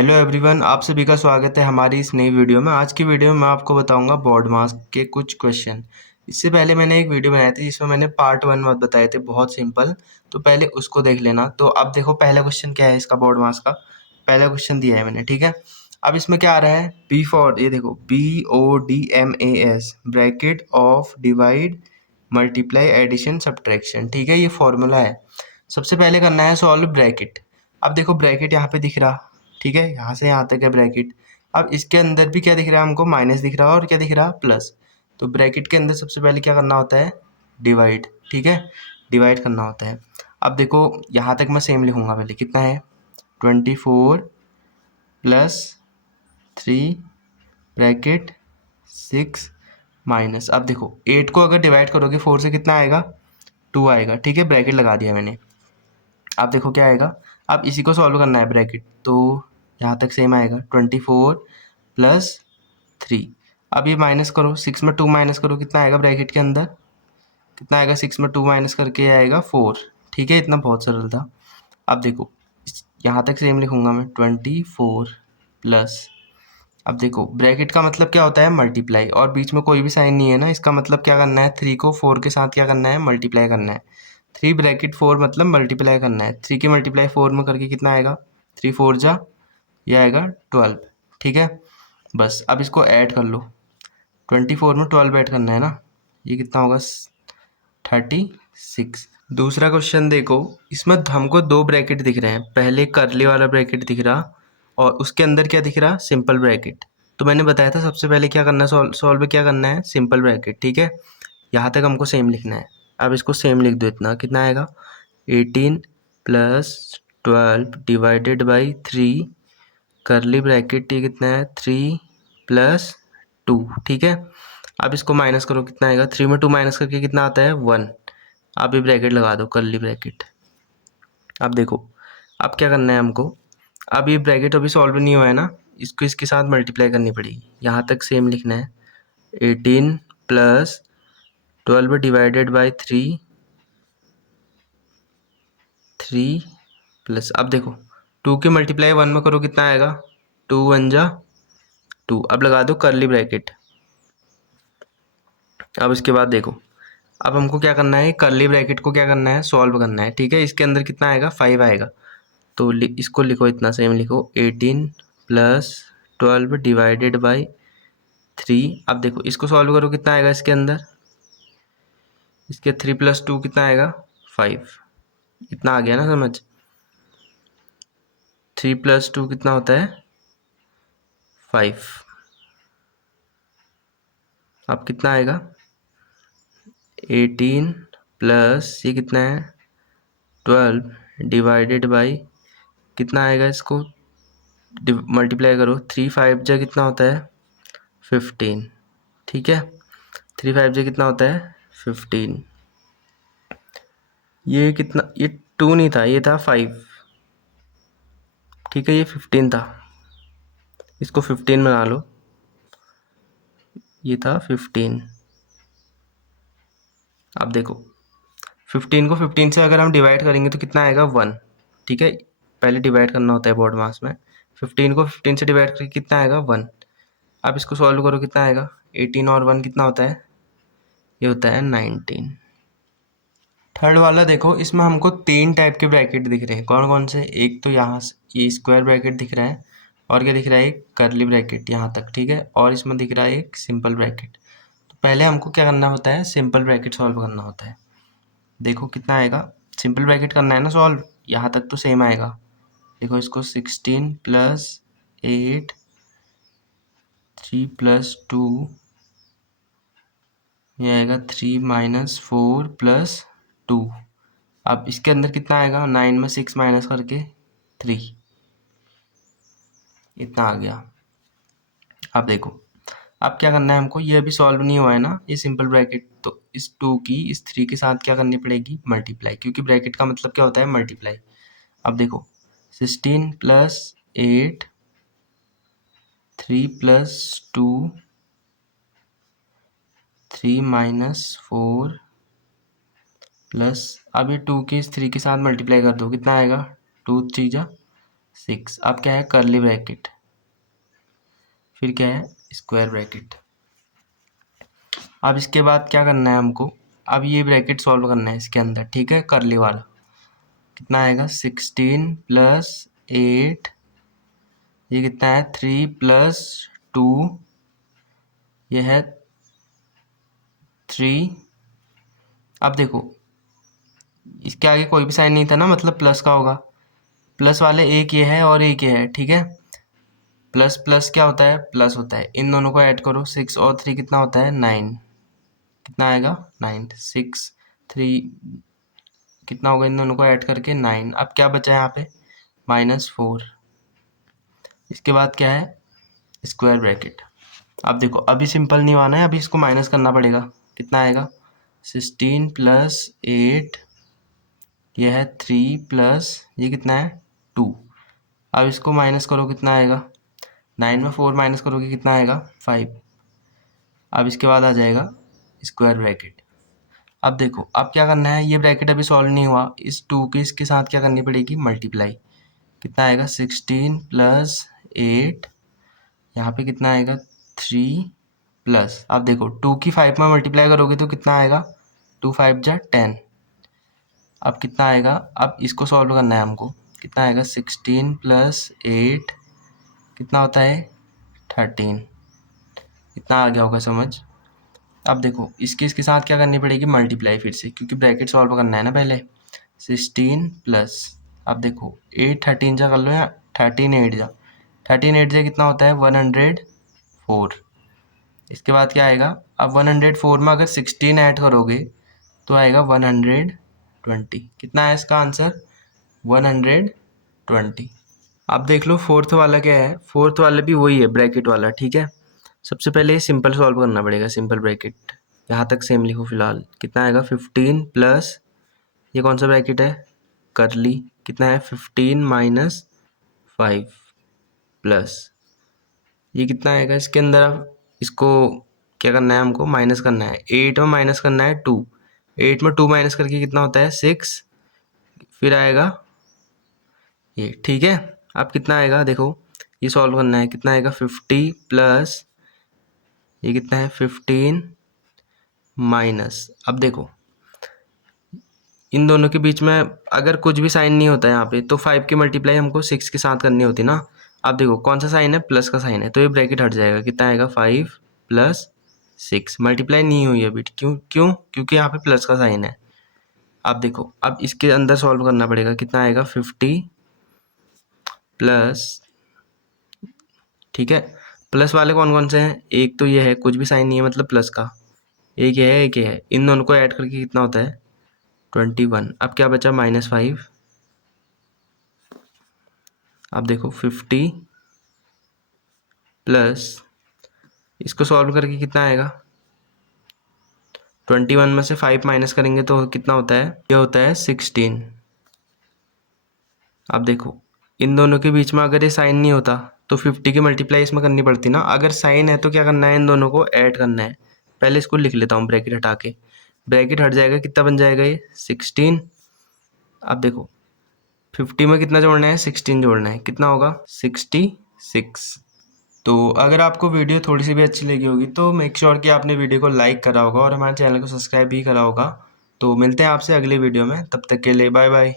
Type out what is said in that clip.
Hello everyone, आप सभी का स्वागत है हमारी इस नई वीडियो में। आज की वीडियो में मैं आपको बताऊंगा बोर्ड मास के कुछ क्वेश्चन। इससे पहले मैंने एक वीडियो बनाई थी जिसमें मैंने पार्ट 1 बताए थे, बहुत सिंपल। तो पहले उसको देख लेना। तो अब देखो पहला क्वेश्चन क्या है इसका, बोर्ड मास का पहला क्वेश्चन दिया है मैंने, ठीक है। अब इसमें क्या आ रहा है, बी फॉर, ये देखो BODMAS bracket of divide multiply addition subtraction, ठीक है। ये फॉर्मूला है। सबसे पहले करना है सॉल्व ब्रैकेट। अब देखो ब्रैकेट यहाँ पे दिख रहा, ठीक है, यहाँ से यहाँ तक है ब्रैकेट। अब इसके अंदर भी क्या दिख रहा है हमको, माइनस दिख रहा है और क्या दिख रहा है, प्लस। तो ब्रैकेट के अंदर सबसे पहले क्या करना होता है, डिवाइड, ठीक है, डिवाइड करना होता है। अब देखो यहाँ तक मैं सेम लिखूंगा, पहले कितना है 24+3 ब्रैकेट 6 माइनस। अब देखो 8 को अगर डिवाइड करोगे 4 से कितना आएगा, 2 आएगा, ठीक है, ब्रैकेट लगा दिया मैंने। अब देखो क्या आएगा, अब इसी को सॉल्व करना है ब्रैकेट, तो यहाँ तक सेम आएगा 24+3। अब ये माइनस करो, 6 में 2 माइनस करो, कितना आएगा ब्रैकेट के अंदर, कितना आएगा, 6 में 2 माइनस करके आएगा 4, ठीक है। इतना बहुत सरल था। अब देखो यहाँ तक सेम लिखूंगा मैं 24 प्लस, अब देखो ब्रैकेट का मतलब क्या होता है, मल्टीप्लाई, और बीच में कोई भी साइन नहीं है ना, इसका मतलब क्या करना है, 3 को 4 के साथ क्या करना है, मल्टीप्लाई करना है। 3 ब्रैकेट 4 मतलब मल्टीप्लाई करना है, 3 की मल्टीप्लाई 4 में करके कितना आएगा, 3 4 जा, ये आएगा 12, ठीक है। बस अब इसको ऐड कर लो, 24 में 12 ऐड करना है ना, ये कितना होगा 36। दूसरा क्वेश्चन देखो, इसमें हमको दो ब्रैकेट दिख रहे हैं, पहले करली वाला ब्रैकेट दिख रहा और उसके अंदर क्या दिख रहा, सिंपल ब्रैकेट। तो मैंने बताया था सबसे पहले क्या करना है, सॉल्व क्या करना है, सिंपल ब्रैकेट, ठीक है। यहाँ तक हमको सेम लिखना है। अब इसको सेम लिख दो, इतना कितना आएगा 18+12 डिवाइडेड बाई 3 करली ब्रैकेट, ये कितना है 3+2, ठीक है। अब इसको माइनस करो, कितना आएगा, 3 में 2 माइनस करके कितना आता है 1। अब ये ब्रैकेट लगा दो, करली ब्रैकेट। अब देखो अब क्या करना है हमको, अब ये ब्रैकेट अभी सॉल्व नहीं हुआ है ना, इसको इसके साथ मल्टीप्लाई करनी पड़ेगी। यहाँ तक सेम लिखना है, 18+12 डिवाइडेड बाई 3 प्लस, अब देखो 2 की मल्टीप्लाई 1 में करो, कितना आएगा, 2 1 जा 2। अब लगा दो करली ब्रैकेट। अब इसके बाद देखो, अब हमको क्या करना है, करली ब्रैकेट को क्या करना है, सॉल्व करना है, ठीक है। इसके अंदर कितना आएगा, 5 आएगा। तो इसको लिखो, इतना सेम लिखो, 18+12 डिवाइडेड बाई 3। अब देखो इसको सॉल्व करो, कितना आएगा इसके अंदर, इसके 3+2 कितना आएगा 5। इतना आ गया ना समझ, 3+2 कितना होता है 5। अब कितना आएगा 18 प्लस ये कितना है 12 डिवाइडेड बाई, कितना आएगा, इसको मल्टीप्लाई करो, 3 5 जा कितना होता है 15, ठीक है। 3 5 जा कितना होता है 15। ये कितना, ये 2 नहीं था, ये था 5, ठीक है, ये 15 था, इसको 15 बना लो, ये था 15। अब देखो 15 को 15 से अगर हम डिवाइड करेंगे तो कितना आएगा 1, ठीक है। पहले डिवाइड करना होता है बोर्ड मास में, 15 को 15 से डिवाइड करके कितना आएगा 1। अब इसको सॉल्व करो, कितना आएगा 18 और 1 कितना होता है, ये होता है 19। थर्ड वाला देखो, इसमें हमको 3 टाइप के ब्रैकेट दिख रहे हैं, कौन कौन से, एक तो यहाँ से ये स्क्वायर ब्रैकेट दिख रहा है, और क्या दिख रहा है, एक करली ब्रैकेट यहाँ तक, ठीक है, और इसमें दिख रहा है एक सिंपल ब्रैकेट। तो पहले हमको क्या करना होता है, सिंपल ब्रैकेट सॉल्व करना होता है। देखो कितना आएगा, सिंपल ब्रैकेट करना है ना सॉल्व, यहाँ तक तो सेम आएगा। देखो इसको 16+8 3+2, ये आएगा 3-4+2। अब इसके अंदर कितना आएगा, 9 में 6 माइनस करके 3, इतना आ गया। अब देखो अब क्या करना है हमको, ये अभी सॉल्व नहीं हुआ है ना ये सिंपल ब्रैकेट, तो इस 2 की इस 3 के साथ क्या करनी पड़ेगी, मल्टीप्लाई, क्योंकि ब्रैकेट का मतलब क्या होता है, मल्टीप्लाई। अब देखो 16+8 3+2 3-4 प्लस, अब ये 2 की इस 3 के साथ मल्टीप्लाई कर दो, कितना आएगा 2 3 जा 6। अब क्या है, कर्ली ब्रैकेट, फिर क्या है, स्क्वायर ब्रैकेट। अब इसके बाद क्या करना है हमको, अब ये ब्रैकेट सॉल्व करना है इसके अंदर, ठीक है, कर्ली वाला। कितना आएगा, 16 प्लस 8, ये कितना है, 3 प्लस 2, ये है 3। अब देखो इसके आगे कोई भी साइन नहीं था ना, मतलब प्लस का होगा। प्लस वाले एक ये है और एक ये है, ठीक है। प्लस प्लस क्या होता है, प्लस होता है। इन दोनों को ऐड करो, 6 और 3 कितना होता है, 9। कितना आएगा, 9। 6 3 कितना होगा, इन दोनों को ऐड करके 9। अब क्या बचा है यहाँ पे, -4। इसके बाद क्या है, स्क्वायर ब्रैकेट। अब देखो अभी सिंपल नहीं आना है, अभी इसको माइनस करना पड़ेगा। कितना आएगा, 16 प्लस 8, यह है 3 प्लस ये कितना है, 2। अब इसको माइनस करो, कितना आएगा, 9 में 4 माइनस करोगे कितना आएगा, 5। अब इसके बाद आ जाएगा स्क्वायर ब्रैकेट। अब देखो अब क्या करना है, ये ब्रैकेट अभी सॉल्व नहीं हुआ, इस 2 की इसके साथ क्या करनी पड़ेगी, मल्टीप्लाई। कितना आएगा, 16 प्लस 8, यहाँ पे कितना आएगा, 3 प्लस, अब देखो 2 की 5 में मल्टीप्लाई करोगे तो कितना आएगा, 2 5 जा 10। अब कितना आएगा, अब इसको सॉल्व करना है हमको। कितना आएगा, 16 प्लस 8 कितना होता है, 13। इतना आ गया होगा समझ। अब देखो इसके साथ क्या करनी पड़ेगी, मल्टीप्लाई फिर से, क्योंकि ब्रैकेट सॉल्व करना है ना पहले। 16 प्लस, अब देखो 8 13 जा कर लो या 13 8 जा, 13 8 जा कितना होता है, 104। इसके बाद क्या आएगा, अब 104 में अगर 16 ऐड करोगे तो आएगा 120। कितना है इसका आंसर, 120। अब देख लो फोर्थ वाला क्या है, फोर्थ वाला भी वही है, ब्रैकेट वाला, ठीक है। सबसे पहले सिंपल सॉल्व करना पड़ेगा, सिंपल ब्रैकेट। यहाँ तक सेम लिखो फिलहाल। कितना आएगा, 15 प्लस ये कौन सा ब्रैकेट है, करली। कितना है, 15 माइनस 5 प्लस ये कितना आएगा, इसके अंदर अब इसको क्या करना है हमको, माइनस करना है। 8 में माइनस करना है 2, 8 में 2 माइनस करके कितना होता है, 6। फिर आएगा ये, ठीक है। अब कितना आएगा देखो, ये सॉल्व करना है। कितना आएगा, 50 प्लस ये कितना है, 15 माइनस, अब देखो इन दोनों के बीच में अगर कुछ भी साइन नहीं होता है यहाँ पे, तो 5 की मल्टीप्लाई हमको 6 के साथ करनी होती ना। अब देखो कौन सा साइन है, प्लस का साइन है, तो ये ब्रैकेट हट जाएगा। कितना आएगा, 5 प्लस 6। मल्टीप्लाई नहीं हुई अभी, क्यों क्यों क्योंकि यहाँ पे प्लस का साइन है। अब देखो अब इसके अंदर सॉल्व करना पड़ेगा। कितना आएगा, 50 प्लस, ठीक है। प्लस वाले कौन कौन से हैं, एक तो ये है, कुछ भी साइन नहीं है मतलब प्लस का, एक ये है एक ये है। इन दोनों को ऐड करके कितना होता है, 21। अब क्या बचा, -5। अब देखो 50 प्लस इसको सॉल्व करके कितना आएगा, 21 में से 5 माइनस करेंगे तो कितना होता है, ये होता है 16। अब देखो इन दोनों के बीच में अगर ये साइन नहीं होता तो 50 की मल्टीप्लाई इसमें करनी पड़ती ना। अगर साइन है तो क्या करना है, इन दोनों को ऐड करना है। पहले इसको लिख लेता हूँ, ब्रैकेट हटा के। ब्रैकेट हट जाएगा, कितना बन जाएगा ये, 16। अब देखो 50 में कितना जोड़ना है, 16 जोड़ना है। कितना होगा, 66। तो अगर आपको वीडियो थोड़ी सी भी अच्छी लगी होगी तो मेक श्योर कि आपने वीडियो को लाइक करा होगा और हमारे चैनल को सब्सक्राइब भी करा होगा। तो मिलते हैं आपसे अगले वीडियो में, तब तक के लिए बाय बाय।